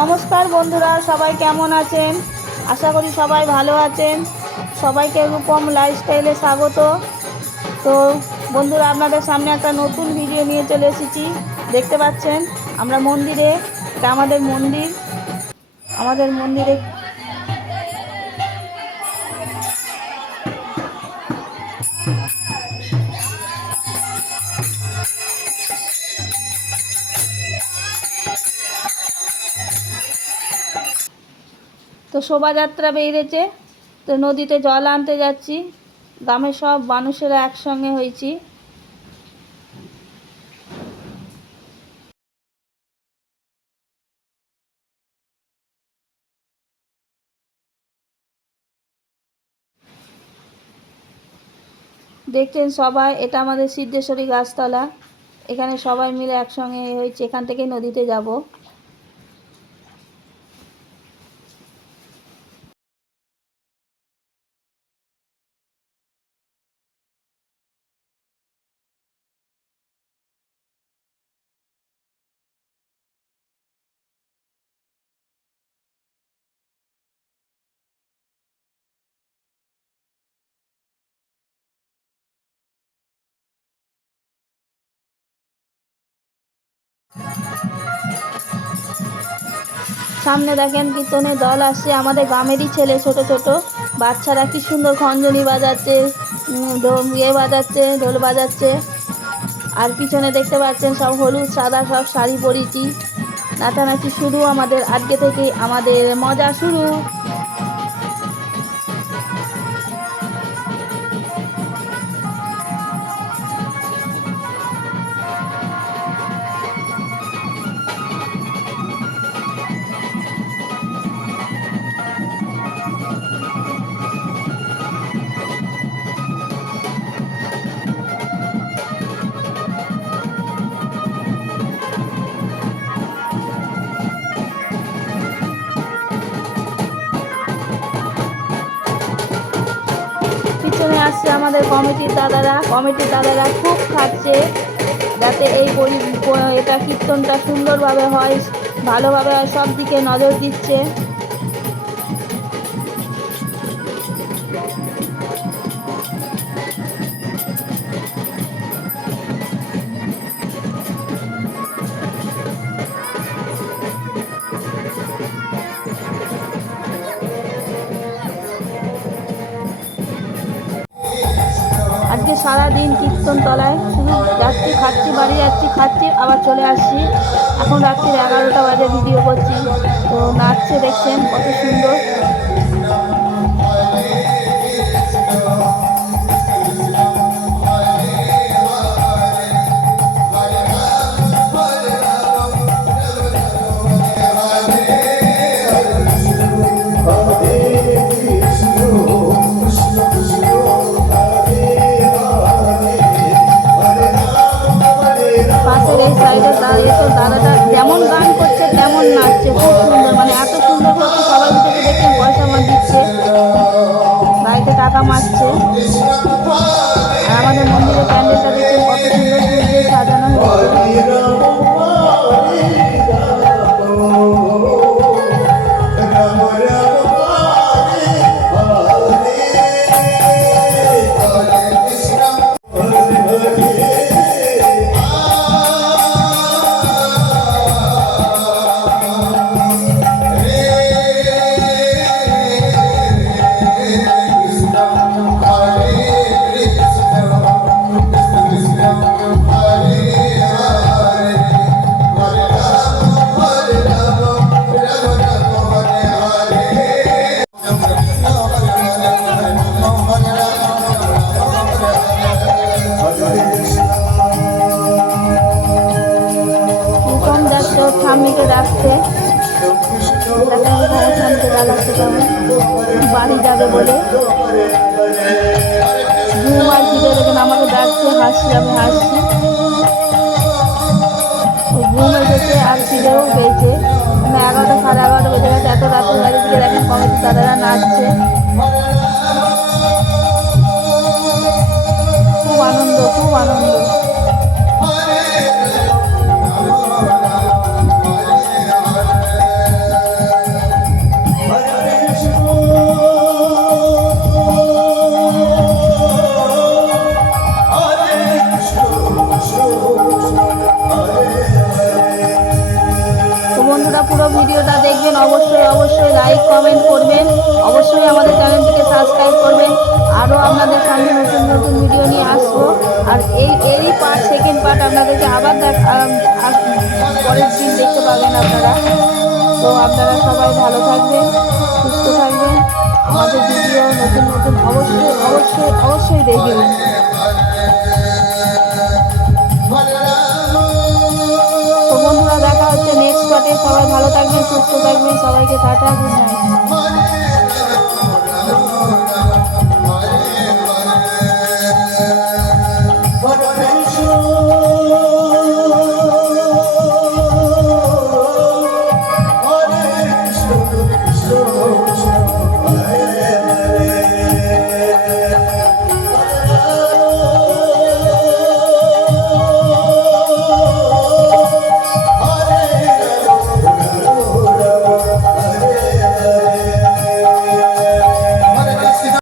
নমস্কার বন্ধুরা, সবাই কেমন আছেন? আশা করি সবাই ভালো আছেন। সবাইকে রূপম লাইফস্টাইলে স্বাগত। তো বন্ধুরা, আপনাদের সামনে একটা নতুন ভিডিও নিয়ে চলে এসেছি। দেখতে পাচ্ছেন আমরা মন্দিরে, এটা আমাদের মন্দিরে তো শোভাযাত্রা বেরিয়েছে। তো নদীতে জল আনতে যাচ্ছি, গ্রামের সব মানুষেরা একসঙ্গে হয়েছি। দেখছেন সবাই, এটা আমাদের সিদ্ধেশ্বরী গাছতলা। এখানে সবাই মিলে একসঙ্গে হয়েছে, এখান থেকে নদীতে যাব। সামনে দেখেন কীর্তনের দল আসছে, আমাদের গ্রামেরই ছেলে, ছোট ছোট বাচ্চারা কি সুন্দর খঞ্জনি বাজাচ্ছে, বাজাচ্ছে, ঢোল বাজাচ্ছে। আর পিছনে দেখতে পাচ্ছেন সব হলুদ সাদা সব শাড়ি পরেছি, নাচানাচি শুরু। আমাদের আজকে থেকে আমাদের মজা শুরু। পিছনে আসছে আমাদের কমিটির দাদারা খুব খাচ্ছে, যাতে এটা কীর্তনটা সুন্দরভাবে হয়, ভালোভাবে হয়, সব দিকে নজর দিচ্ছে। আজকে সারাদিন কীর্তন তলায় শুধু যাচ্ছি, খাচ্ছি, বাড়ি যাচ্ছি, খাচ্ছি, আবার চলে আসছি। এখন রাত্রি 11টা বাজে ভিডিও করছি। তো নাচছে, দেখছেন কত সুন্দর। পাশের এই সাইডে দাঁড়িয়ে তো দাদাটা যেমন গান করছে তেমন নাচছে, খুব সুন্দর, মানে এত সুন্দর করছে। সবাই ভিতরে দেখছেন পয়সা দিচ্ছে, বাড়িতে টাকা মারছে। আর আমাদের মন্দিরের প্যান্ডেলটা দেখছেন কত সুন্দর ফুল দিয়ে সাজানো হয়েছে। ঠাম্মিকে ডাকছে, বাড়ি যাবে বলে। ঘুম আর খিদে দেখেন আমাকে ডাকছে, হাসছি, আমি হাসছি। ঘুম এসেছে আর খিদেও পেয়েছে। 11টা সাড়ে 11টা বেজে গেছে, এত রাতের বাড়ি থেকে দেখেন কমিটির দাদারা নাচছে। খুব আনন্দ, খুব আনন্দ। পুরো ভিডিওটা দেখবেন, অবশ্যই অবশ্যই লাইক কমেন্ট করবেন, অবশ্যই আমাদের চ্যানেলটিকে সাবস্ক্রাইব করবেন। আরও আপনাদের সামনে নতুন নতুন ভিডিও নিয়ে আসবো। আর এই পার্ট সেকেন্ড পার্ট আপনাদেরকে আবার পরের দিন দেখতে পাবেন আপনারা। তো আপনারা সবাই ভালো থাকবেন, সুস্থ থাকবেন, আমাদের ভিডিও নতুন নতুন অবশ্যই অবশ্যই অবশ্যই দেখবেন। তো বন্ধুরা, দেখা হচ্ছে নেক্সট পার্টে। সবাই ভালো থাকবেন, সুস্থ থাকবেন, সবাইকে টাটা, গুড নাইট।